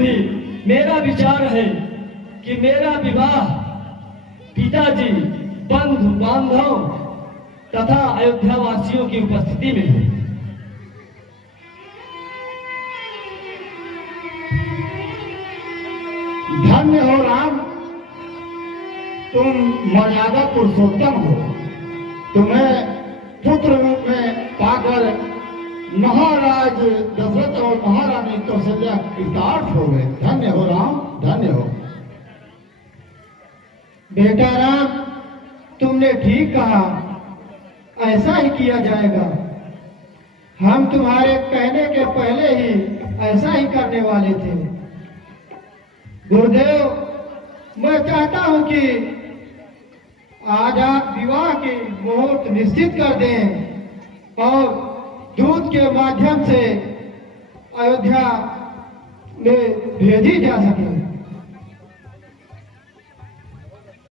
भी मेरा विचार है कि मेरा विवाह पिताजी, बंधु बांधव तथा अयोध्या वासियों की उपस्थिति में हो। धन्य हो राम, तुम मर्यादा पुरुषोत्तम हो। तुम्हें पुत्र रूप में पाकर महाराज दशरथ और महारानी कौशल्या कृतार्थ हो गए। धन्य हो राम, धन्य हो। बेटा राम, तुमने ठीक कहा, ऐसा ही किया जाएगा। हम तुम्हारे कहने के पहले ही ऐसा ही करने वाले थे। गुरुदेव, मैं चाहता हूं कि आज आप विवाह की मुहूर्त निश्चित कर दें और दूत के माध्यम से अयोध्या में भेजी जा सके।